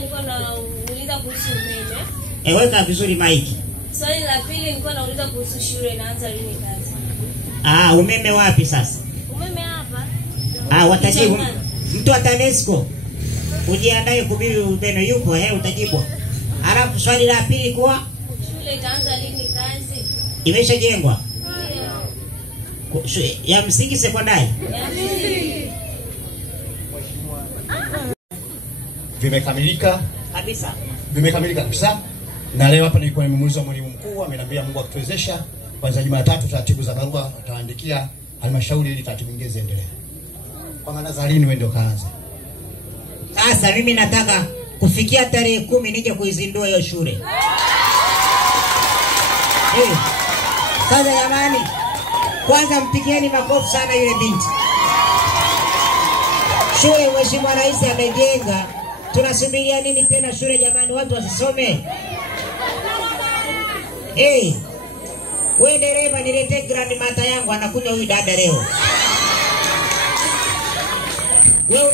nilikuwa nauliza kuhusu umeme. Weka vizuri maiki. Swali la pili nilikuwa nauliza kuhusu shule inaanza lini kazi. Umeme wapi sasa? Umeme hapa. Watajibu. Mtu wa TANESCO. Ujiandae kubibi umeme yupo, utajibwa. Alafu swali la pili kwa shule itaanza lini kazi? Imeshajengwa. Ya msingi sekondari. Vimekamilika kabisa. Vimekamilika kabisa. Na leo hapa nilikuwa nimemuuliza mwalimu mkuu, ameniambia Mungu akituwezesha kwanza Jumatatu taratibu za barua ataandikia halmashauri ili taratibu nyingine ziendelee. Kwa maana za lini wewe ndio kaanza. Sasa mimi nataka kufikia tarehe 10 nije kuizindua hiyo shule. Sasa jamani, kwanza mpigieni makofi sana yule binti. Shule Mheshimiwa Rais amejenga. Tunasubiria nini tena shule jamani, watu wasisome? Wewe dereva niletee grandmother yangu anakuja huyu dada leo. Wewe